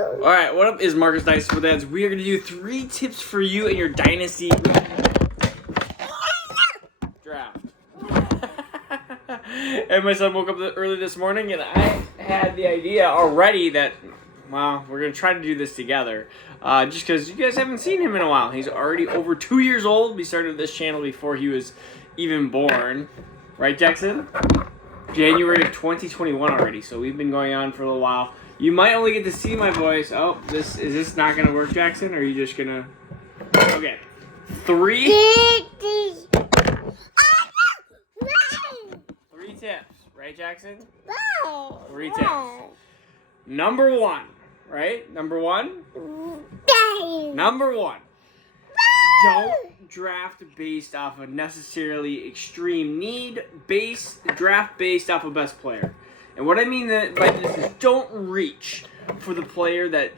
All right, what up is Marcus Dynasty for Dads. We are going to do 3 tips for you in your Dynasty draft. And my son woke up early this morning, and I had the idea already that, well, we're going to try to do this together. Just because you guys haven't seen him in a while. He's already over 2 years old. We started this channel before he was even born. Right, Jackson? January of 2021 already, so we've been going on for a little while. You might only get to see my voice. Oh, is this not going to work, Jackson? Or are you just going to... Okay. 3 tips. Right, Jackson? 3 tips. Number 1. Right? Number 1? Number 1. Don't draft based off of necessarily extreme need. Draft based off of best player. And what I mean by this is don't reach for the player that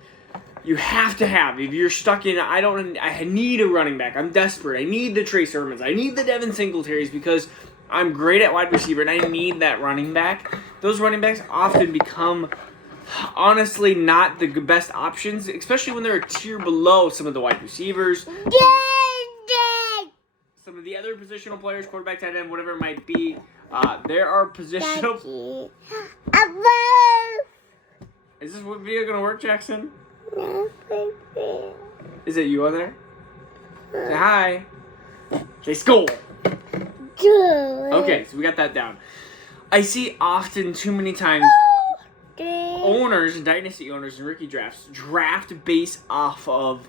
you have to have. If you're stuck in, I need a running back. I'm desperate. I need the Trey Sermons. I need the Devin Singletaries because I'm great at wide receiver and I need that running back. Those running backs often become, honestly, not the best options, especially when they're a tier below some of the wide receivers. Some of the other positional players, quarterback, tight end, whatever it might be, there are positional... Is this video going to work, Jackson? Is it you on there? Say hi. Say school. Okay, so we got that down. I see often too many times owners, dynasty owners, and rookie drafts draft based off of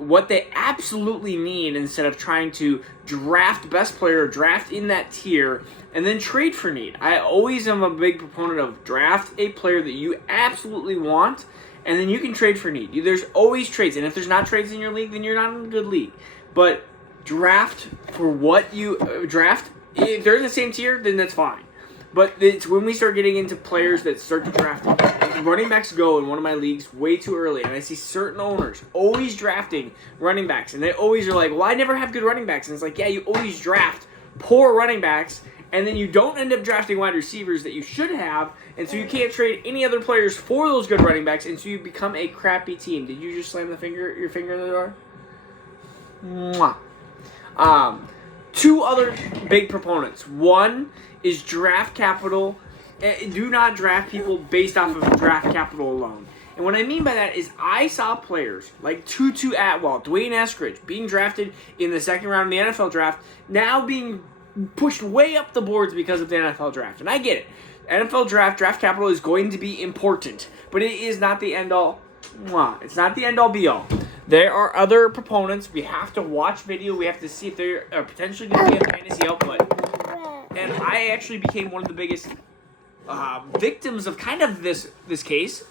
what they absolutely need instead of trying to draft best player, draft in that tier, and then trade for need. I always am a big proponent of draft a player that you absolutely want, and then you can trade for need. There's always trades, and if there's not trades in your league, then you're not in a good league. But draft for what you draft. If they're in the same tier, then that's fine. But it's when we start getting into players that start to draft. Running backs go in one of my leagues way too early, and I see certain owners always drafting running backs, and they always are like, well, I never have good running backs. And it's like, yeah, you always draft poor running backs, and then you don't end up drafting wide receivers that you should have, and so you can't trade any other players for those good running backs, and so you become a crappy team. Did you just slam your finger in the door? Mwah. 2 other big proponents. One is draft capital. Do not draft people based off of draft capital alone. And what I mean by that is I saw players like Tutu Atwell, Dwayne Eskridge being drafted in the 2nd round of the NFL draft, now being pushed way up the boards because of the NFL draft. And I get it. NFL draft capital is going to be important, but it is not the end all. It's not the end all be all. There are other proponents. We have to watch video. We have to see if they are potentially going to be a fantasy output. And I actually became one of the biggest victims of kind of this case.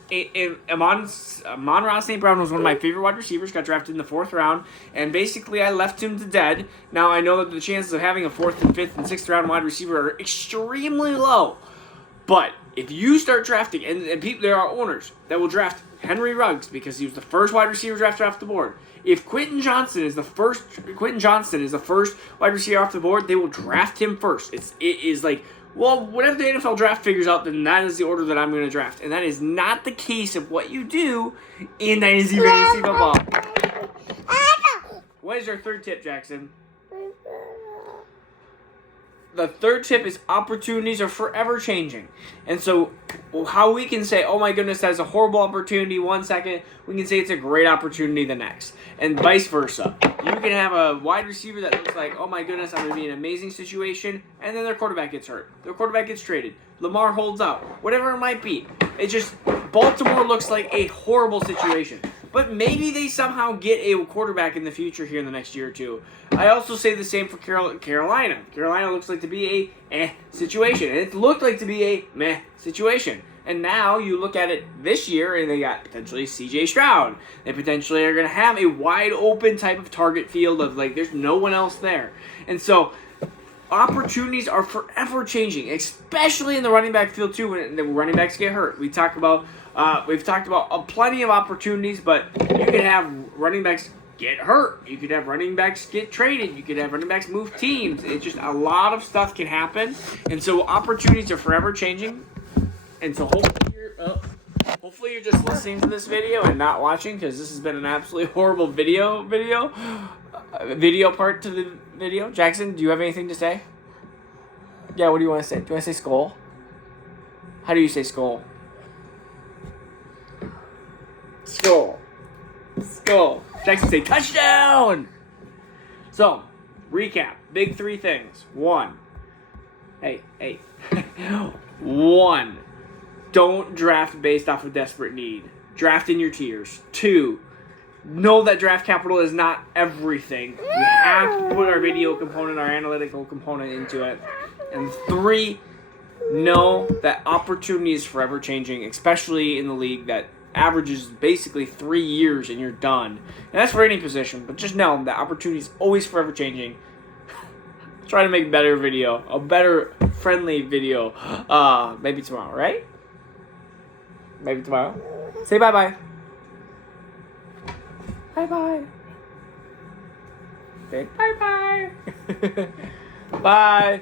Amon-Ra St. Brown was one of my favorite wide receivers, got drafted in the 4th round, and basically I left him to dead. Now I know that the chances of having a 4th and 5th and 6th round wide receiver are extremely low. But if you start drafting, and people, there are owners that will draft Henry Ruggs because he was the first wide receiver drafted off the board. If Quentin Johnson is the first wide receiver off the board, they will draft him first. It is like, well, whatever the NFL draft figures out, then that is the order that I'm going to draft. And that is not the case of what you do in Dynasty Fantasy Football. What is your 3rd tip, Jackson? The 3rd tip is opportunities are forever changing. And so how we can say, oh my goodness, that's a horrible opportunity 1 second, we can say it's a great opportunity the next. And vice versa. You can have a wide receiver that looks like, oh my goodness, I'm going to be in an amazing situation, and then their quarterback gets hurt. Their quarterback gets traded. Lamar holds out. Whatever it might be. It's just, Baltimore looks like a horrible situation. But maybe they somehow get a quarterback in the future here in the next year or two. I also say the same for Carolina. Carolina looks like to be a situation. And it looked like to be a meh situation. And now you look at it this year, and they got potentially C.J. Stroud. They potentially are going to have a wide open type of target field of like there's no one else there. And so opportunities are forever changing, especially in the running back field too when the running backs get hurt. We've talked about plenty of opportunities, but you can have running backs get hurt. You could have running backs get traded. You could have running backs move teams. It's just a lot of stuff can happen. And so opportunities are forever changing. And so hopefully hopefully you're just listening to this video and not watching, because this has been an absolutely horrible video part to the video. Jackson, do you have anything to say? Yeah, what do you want to say? Do you want to say skull? How do you say skull? Skull. Skull. Jackson, say touchdown! So, recap. Big 3 things. 1. Hey. 1. Don't draft based off of desperate need. Draft in your tiers. 2. Know that draft capital is not everything. We have to put our video component, our analytical component into it. And 3, know that opportunity is forever changing, especially in the league that averages basically 3 years and you're done. And that's for any position, but just know that opportunity is always forever changing. Try to make a better video, a better friendly video, maybe tomorrow, right? Maybe tomorrow. Say bye-bye. Bye-bye. Say bye-bye. Bye.